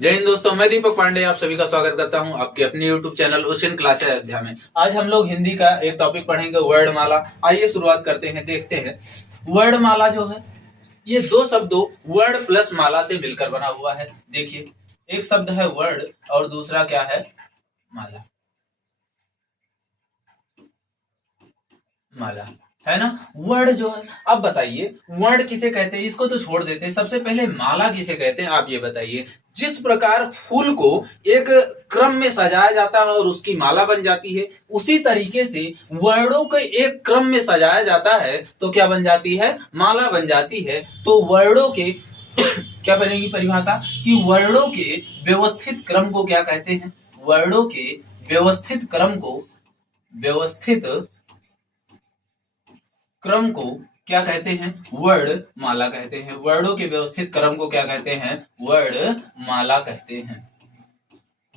जय हिंद दोस्तों, मैं दीपक पांडे आप सभी का स्वागत करता हूं आपके अपने YouTube channel ocean classes Ayodhya में। आज हम लोग हिंदी का एक टॉपिक पढ़ेंगे, वर्णमाला। आइए शुरुआत करते हैं, देखते हैं। वर्णमाला जो है ये दो शब्दों वर्ण प्लस माला से मिलकर बना हुआ है। देखिए, एक शब्द है वर्ण और दूसरा क्या है? माला। माला है ना। वर्ण जो है, अब बताइए वर्ण किसे कहते हैं? इसको तो छोड़ देते हैं, सबसे पहले माला किसे कहते हैं आप ये बताइए। जिस प्रकार फूल को एक क्रम में सजाया जाता है और उसकी माला बन जाती है, उसी तरीके से वर्णों को एक क्रम में सजाया जाता है तो क्या बन जाती है? माला बन जाती है। तो वर्णों के क्या बनेगी परिभाषा कि वर्णों के व्यवस्थित क्रम को क्या कहते हैं? वर्णों के व्यवस्थित क्रम को क्या कहते हैं? वर्णमाला कहते हैं। वर्णों के व्यवस्थित क्रम को क्या कहते हैं? वर्णमाला कहते हैं।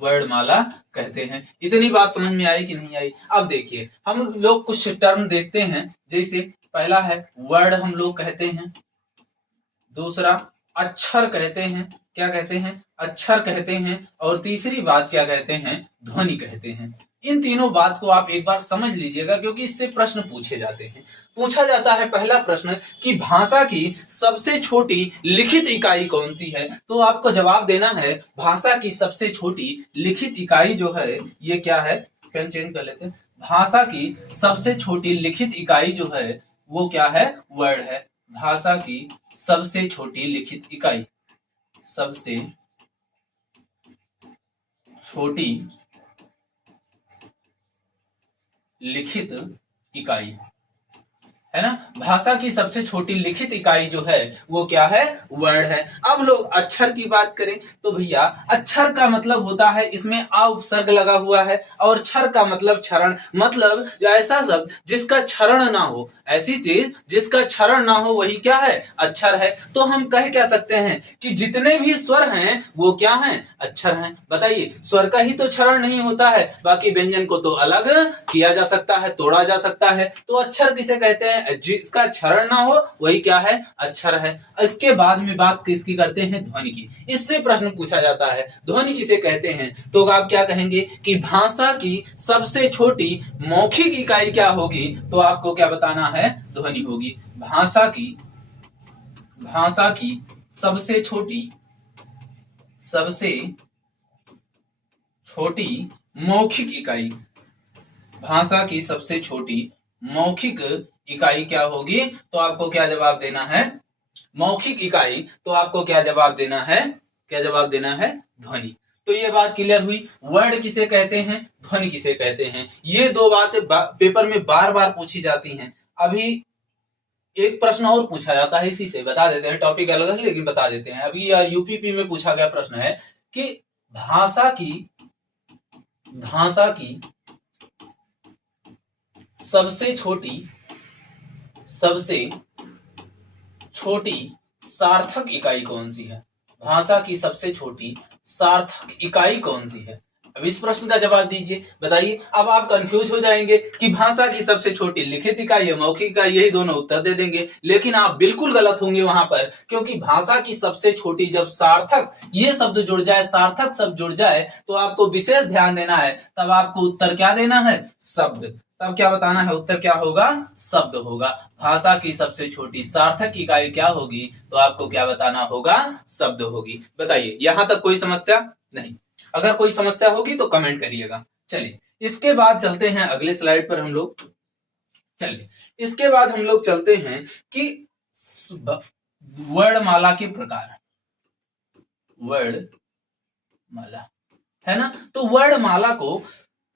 वर्णमाला कहते हैं। इतनी बात समझ में आई कि नहीं आई? अब देखिए, हम लोग कुछ टर्म देखते हैं। जैसे पहला है वर्ड, हम लोग कहते हैं। दूसरा अक्षर कहते हैं। क्या कहते हैं? अक्षर कहते हैं। और तीसरी बात क्या कहते हैं? ध्वनि कहते हैं। इन तीनों बात को आप एक बार समझ लीजिएगा, क्योंकि इससे प्रश्न पूछे जाते हैं। पूछा जाता है पहला प्रश्न कि भाषा की सबसे छोटी लिखित इकाई कौन सी है? तो आपको जवाब देना है भाषा की सबसे छोटी लिखित इकाई जो है ये क्या है? पेन चेंज कर लेते हैं। भाषा की सबसे छोटी लिखित इकाई जो है वो क्या है? वर्ड है। भाषा की सबसे छोटी लिखित इकाई, सबसे छोटी लिखित इकाई है ना। भाषा की सबसे छोटी लिखित इकाई जो है वो क्या है? वर्ड है। अब लोग अक्षर की बात करें तो भैया अक्षर का मतलब होता है, इसमें आ उपसर्ग लगा हुआ है, और क्षर का मतलब क्षरण, मतलब ऐसा शब्द जिसका क्षरण ना हो, ऐसी चीज जिसका क्षरण ना हो वही क्या है? अक्षर है। तो हम कह क्या सकते हैं कि जितने भी स्वर हैं वो क्या हैं? अक्षर हैं। बताइए, स्वर का ही तो क्षरण नहीं होता है, बाकी व्यंजन को तो अलग किया जा सकता है, तोड़ा जा सकता है। तो अक्षर किसे कहते हैं? जिसका क्षरण ना हो वही क्या है? अक्षर है। इसके बाद में बात किसकी करते हैं? ध्वनि की। इससे प्रश्न पूछा जाता है ध्वनि किसे कहते हैं, तो आप क्या कहेंगे कि भाषा की सबसे छोटी मौखिक इकाई क्या होगी? तो आपको क्या बताना है? ध्वनि होगी। भाषा की सबसे छोटी मौखिक इकाई, भाषा की सबसे छोटी मौखिक इकाई क्या होगी? तो आपको क्या जवाब देना है? मौखिक इकाई। तो आपको क्या जवाब देना है? क्या जवाब देना है? ध्वनि। तो ये बात क्लियर हुई। वर्ड किसे कहते हैं, ध्वनि किसे कहते हैं, ये दो बातें पेपर में बार बार पूछी जाती हैं। अभी एक प्रश्न और पूछा जाता है, इसी से बता देते हैं, टॉपिक अलग है लेकिन बता देते हैं। अभी यूपीपी में पूछा गया प्रश्न है कि भाषा की सबसे छोटी सार्थक इकाई कौन सी है? भाषा की सबसे छोटी सार्थक इकाई कौन सी है? अब इस प्रश्न का जवाब दीजिए, बताइए। अब आप कंफ्यूज हो जाएंगे कि भाषा की सबसे छोटी लिखित इकाई या मौखिक इकाई, यही दोनों उत्तर दे देंगे, लेकिन आप बिल्कुल गलत होंगे वहां पर, क्योंकि भाषा की सबसे छोटी जब सार्थक ये शब्द जुड़ जाए, सार्थक शब्द जुड़ जाए, तो आपको विशेष ध्यान देना है। तब आपको उत्तर क्या देना है? शब्द। तब क्या बताना है? उत्तर क्या होगा? शब्द होगा। भाषा की सबसे छोटी सार्थक इकाई क्या होगी? तो आपको क्या बताना होगा? शब्द होगी। बताइए, यहां तक कोई समस्या नहीं? अगर कोई समस्या होगी तो कमेंट करिएगा। चलिए, इसके बाद चलते हैं अगले स्लाइड पर हम लोग। चलिए, इसके बाद हम लोग चलते हैं कि वर्णमाला के प्रकार। वर्णमाला है ना। तो वर्णमाला को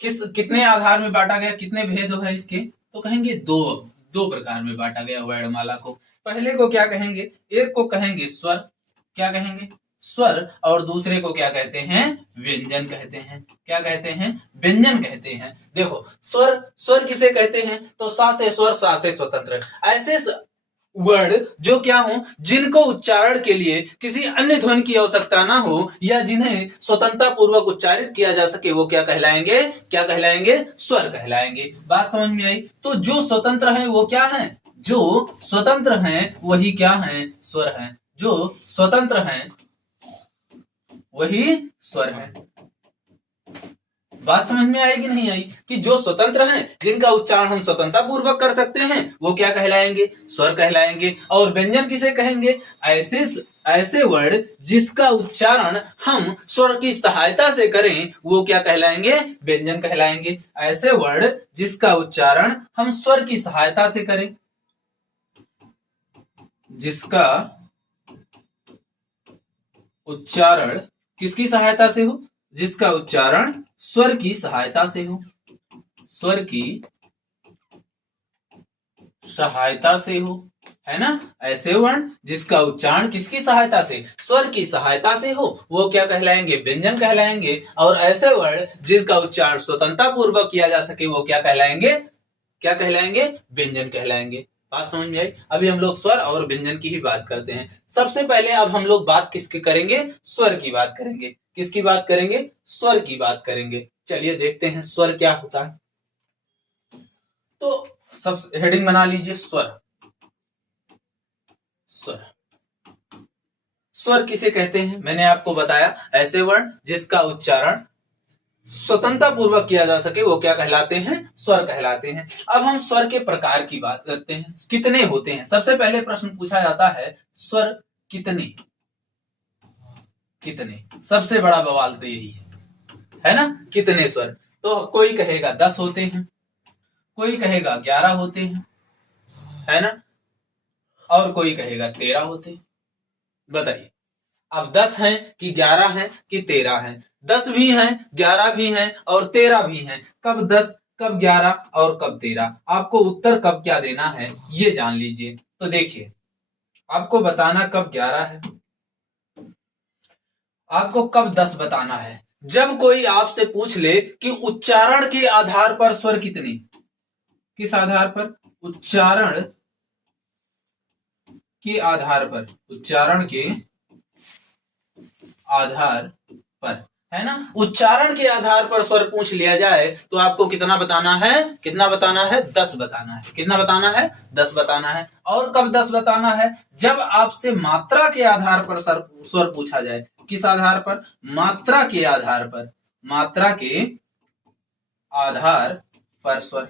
कितने आधार में बांटा गया? कितने भेद है इसके? तो कहेंगे दो प्रकार में बांटा गया वर्णमाला को। पहले को क्या कहेंगे? एक को कहेंगे स्वर। क्या कहेंगे? स्वर। और दूसरे को क्या कहते हैं? व्यंजन कहते हैं। क्या कहते हैं? व्यंजन कहते हैं। देखो, स्वर किसे कहते हैं? तो सा से स्वर, सा से स्वतंत्र। ऐसे वर्ड जो क्या हो, जिनको उच्चारण के लिए किसी अन्य ध्वनि की आवश्यकता ना हो, या जिन्हें स्वतंत्रता पूर्वक उच्चारित किया जा सके, वो क्या कहलाएंगे? क्या कहलाएंगे? स्वर कहलाएंगे। बात समझ में आई? तो जो स्वतंत्र है वो क्या है? जो स्वतंत्र हैं वही क्या है? स्वर हैं। जो स्वतंत्र हैं वही स्वर है। बात समझ में आई कि नहीं आई कि जो स्वतंत्र हैं, जिनका उच्चारण हम स्वतंत्रता पूर्वक कर सकते हैं, वो क्या कहलाएंगे? स्वर कहलाएंगे। और व्यंजन किसे कहेंगे? ऐसे वर्ड जिसका उच्चारण हम स्वर की सहायता से करें, वो क्या कहलाएंगे? व्यंजन कहलाएंगे। ऐसे वर्ड जिसका उच्चारण हम स्वर की सहायता से करें, जिसका उच्चारण किसकी सहायता से हो? जिसका उच्चारण स्वर की सहायता से हो, स्वर की सहायता से हो, है ना? ऐसे वर्ण जिसका उच्चारण किसकी सहायता से? स्वर की सहायता से हो, वो क्या कहलाएंगे? व्यंजन कहलाएंगे। और ऐसे वर्ण जिसका उच्चारण स्वतंत्रता पूर्वक किया जा सके, वो क्या कहलाएंगे? क्या कहलाएंगे? व्यंजन कहलाएंगे। बात समझ में आई? अभी हम लोग स्वर और व्यंजन की ही बात करते हैं। सबसे पहले अब हम लोग बात किसकी करेंगे? स्वर की बात करेंगे। किसकी बात करेंगे? स्वर की बात करेंगे। चलिए देखते हैं स्वर क्या होता है। तो सब हेडिंग बना लीजिए, स्वर। स्वर, स्वर किसे कहते हैं? मैंने आपको बताया, ऐसे वर्ण जिसका उच्चारण स्वतंत्रता पूर्वक किया जा सके, वो क्या कहलाते हैं? स्वर कहलाते हैं। अब हम स्वर के प्रकार की बात करते हैं, कितने होते हैं। सबसे पहले प्रश्न पूछा जाता है, स्वर कितने? कितने, सबसे बड़ा बवाल तो यही है ना? कितने स्वर? तो कोई कहेगा 10 होते हैं, कोई कहेगा 11 होते हैं, है ना? और कोई कहेगा 13 होते हैं। बताइए, अब 10 हैं कि 11 हैं कि 13 हैं? 10 भी हैं, 11 भी हैं और 13 भी हैं। कब 10, कब 11 और कब 13? आपको उत्तर कब क्या देना है, ये जान लीजिए। तो देखिए, आपको बताना कब 11 है, आपको कब 10 बताना है। जब कोई आपसे पूछ ले कि उच्चारण के आधार पर स्वर कितने, किस आधार पर? उच्चारण के आधार पर, उच्चारण के आधार पर, है ना? उच्चारण के आधार पर स्वर पूछ लिया जाए तो आपको कितना बताना है? कितना बताना है? 10 बताना है। कितना बताना है? 10 बताना है। और कब 10 बताना है? जब आपसे मात्रा के आधार पर स्वर पूछा जाए। किस आधार पर? मात्रा के आधार पर, मात्रा के आधार पर स्वर।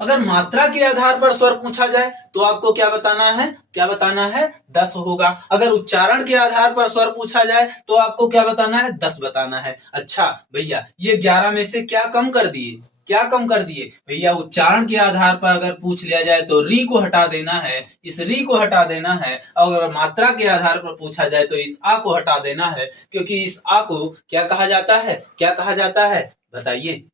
अगर मात्रा के आधार पर स्वर पूछा जाए तो आपको क्या बताना है? क्या बताना है? 10 होगा। अगर उच्चारण के आधार पर स्वर पूछा जाए तो आपको क्या बताना है? 10 बताना है। अच्छा भैया, ये 11 में से क्या कम कर दिए? क्या कम कर दिए भैया? उच्चारण के आधार पर अगर पूछ लिया जाए तो री को हटा देना है, इस री को हटा देना है। और अगर मात्रा के आधार पर पूछा जाए तो इस आ को हटा देना है, क्योंकि इस आ को क्या कहा जाता है? क्या कहा जाता है? बताइए।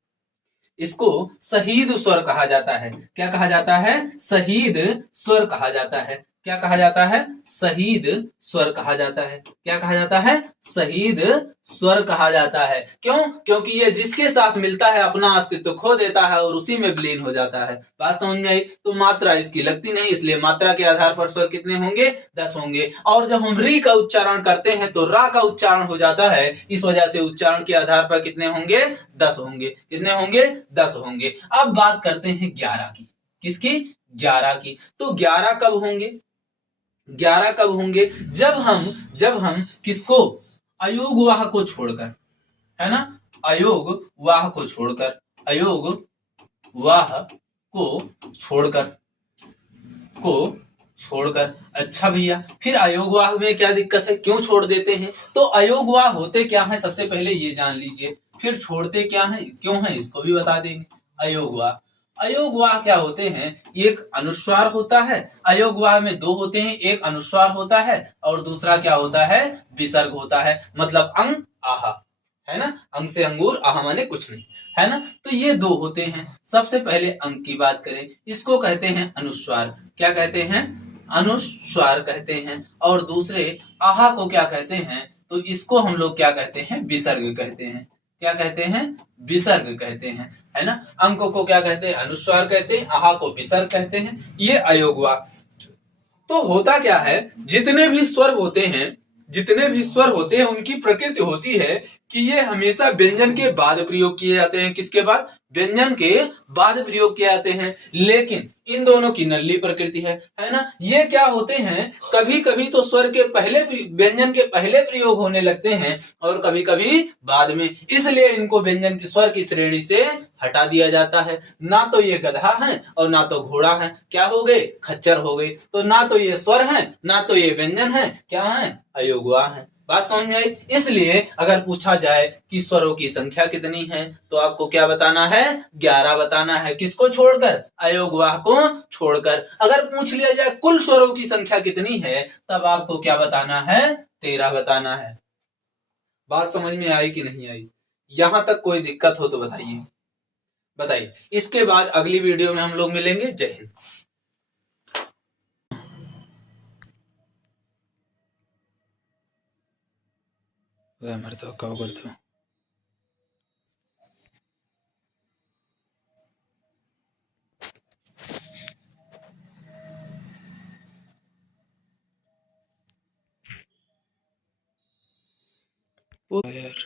इसको शहीद स्वर कहा जाता है। क्या कहा जाता है? शहीद स्वर कहा जाता है। क्या कहा जाता है? शहीद स्वर कहा जाता है। क्या कहा जाता है? शहीद स्वर कहा जाता है। क्यों? क्योंकि ये जिसके साथ मिलता है अपना अस्तित्व खो देता है और उसी में विलीन हो जाता है। बात समझ में आई? तो मात्रा इसकी लगती नहीं, इसलिए मात्रा के आधार पर स्वर कितने होंगे? 10 होंगे। और जब हम री का उच्चारण करते हैं तो रा का उच्चारण हो जाता है, इस वजह से उच्चारण के आधार पर कितने होंगे? 10 होंगे। कितने होंगे? 10 होंगे। अब बात करते हैं 11 की। किसकी? 11 की। तो 11 कब होंगे? 11 कब होंगे? जब हम किसको? अयोग वाह को छोड़कर, है ना? अयोग वाह को छोड़कर, अयोग वाह को छोड़कर। अच्छा भैया, फिर अयोग वाह में क्या दिक्कत है? क्यों छोड़ देते हैं? तो अयोग वाह होते क्या है, सबसे पहले ये जान लीजिए। फिर छोड़ते क्या है, क्यों है, इसको भी बता देंगे। अयोग वाह, अयोग वाह क्या होते हैं? एक अनुस्वार होता है। अयोग वाह में 2 होते हैं, एक अनुस्वार होता है और दूसरा क्या होता है? विसर्ग होता है। मतलब अंग आहा, है ना? अंग से अंगूर, आहा माने कुछ नहीं, है ना? तो ये 2 होते हैं। सबसे पहले अंग की बात करें, इसको कहते हैं अनुस्वार। क्या कहते हैं? अनुस्वार कहते हैं। और दूसरे आहा को क्या कहते हैं? तो इसको हम लोग क्या कहते हैं? विसर्ग कहते हैं। क्या कहते हैं? विसर्ग कहते हैं, है ना? अंक को क्या कहते हैं? अनुस्वार कहते हैं। आहा को विसर्ग कहते हैं। ये अयोग हुआ। तो होता क्या है, जितने भी स्वर होते हैं उनकी प्रकृति होती है कि ये हमेशा व्यंजन के बाद प्रयोग किए जाते हैं। किसके बाद? व्यंजन के बाद प्रयोग किए जाते हैं, लेकिन इन दोनों की नल्ली प्रकृति है ना। ये क्या होते हैं, कभी कभी तो स्वर के पहले, व्यंजन के पहले प्रयोग होने लगते हैं और कभी कभी बाद में, इसलिए इनको व्यंजन की स्वर की श्रेणी से हटा दिया जाता है। ना तो ये गधा है और ना तो घोड़ा है, क्या हो गए, खच्चर हो गए। तो ना तो ये स्वर है ना तो ये व्यंजन है, क्या है, अयोगवा है। बात समझ में आई। इसलिए अगर पूछा जाए कि स्वरों की संख्या कितनी है तो आपको क्या बताना है, 11 बताना है। किसको छोड़कर, अयोगवाह को छोड़कर। अगर पूछ लिया जाए कुल स्वरों की संख्या कितनी है तब आपको क्या बताना है, 13 बताना है। बात समझ में आई कि नहीं आई, यहां तक कोई दिक्कत हो तो बताइए, बताइए। इसके बाद अगली वीडियो में हम लोग मिलेंगे। जय हिंद। वह मरता क्या करते हो। ओ यार